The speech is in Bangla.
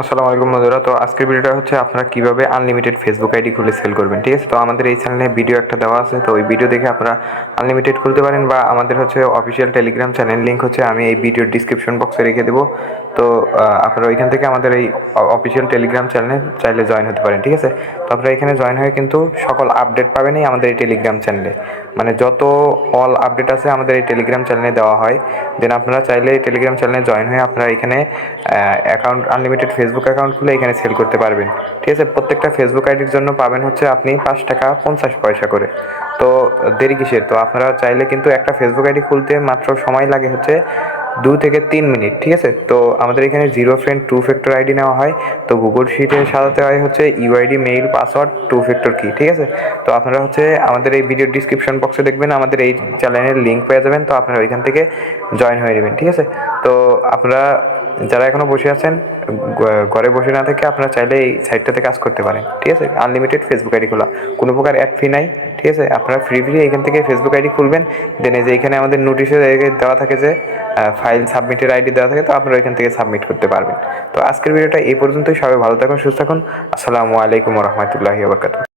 আসসালামু আলাইকুম বন্ধুরা তো আজকের ভিডিওটা হচ্ছে আপনারা কীভাবে আনলিমিটেড ফেসবুক আইডি খুলে সেল করবেন, ঠিক আছে? তো আমাদের এই চ্যানেলে ভিডিও একটা দেওয়া আছে, তো ওই ভিডিও দেখে আপনারা আনলিমিটেড খুলতে পারেন বা আমাদের হচ্ছে অফিসিয়াল টেলিগ্রাম চ্যানেল লিঙ্ক হচ্ছে, আমি এই ভিডিওর ডিসক্রিপশন বক্সে রেখে দেবো। তো আপনারা ওইখান থেকে আমাদের এই অফিসিয়াল টেলিগ্রাম চ্যানেলে চাইলে জয়েন হতে পারেন, ঠিক আছে? তো আপনারা এখানে জয়েন হয়ে কিন্তু সকল আপডেট পাবেনই আমাদের এই টেলিগ্রাম চ্যানেলে মানে যত অল আপডেট আছে আমাদের এই টেলিগ্রাম চ্যানেলে দেওয়া হয় দেন আপনারা চাইলে এই টেলিগ্রাম চ্যানেলে জয়েন হয়ে আপনারা এখানে অ্যাকাউন্ট আনলিমিটেড ফেসবুক অ্যাকাউন্ট খুলে এখানে সেল করতে পারবেন, ঠিক আছে? প্রত্যেকটা ফেসবুক আইডির জন্য পাবেন হচ্ছে আপনি পাঁচ টাকা পঞ্চাশ পয়সা করে। তো, দেরি কিসের? তো আপনারা চাইলে কিন্তু একটা ফেসবুক আইডি খুলতে মাত্র সময় লাগে হচ্ছে দু থেকে তিন মিনিট, ঠিক আছে? তো আমাদের এখানে zero friend two factor ID নেওয়া হয়। তো গুগল শিটে সাজাতে হয় হচ্ছে UID mail password two factor কি ঠিক আছে? তো আপনারা হচ্ছে আমাদের এই ভিডিও ডিসক্রিপশন বক্সে দেখবেন, আমাদের এই চ্যানেলের লিঙ্ক পেয়ে যাবেন। তো আপনারা ওইখান থেকে জয়েন হয়ে নেবেন, ঠিক আছে? তো আপনারা যারা এখনও বসে আছেন ঘরে বসে না থেকে আপনারা চাইলে এই সাইটটাতে কাজ করতে পারেন, ঠিক আছে? আনলিমিটেড ফেসবুক আইডি খোলা, কোনো প্রকার অ্যাড ফি নাই, ঠিক আছে? আপনারা ফ্রি ফ্রি এখান থেকে ফেসবুক আইডি খুলবেন দেন যে এখানে আমাদের নোটিশে দেওয়া থাকে যে ফাইল সাবমিটের আইডি দেওয়া থাকে, তো আপনারা এখান থেকে সাবমিট করতে পারবেন। তো আজকের ভিডিওটা এই পর্যন্তই, সবাই ভালো থাকুন, সুস্থ থাকুন। আসসালামু আলাইকুম রহমতুল্লাহি বরকাত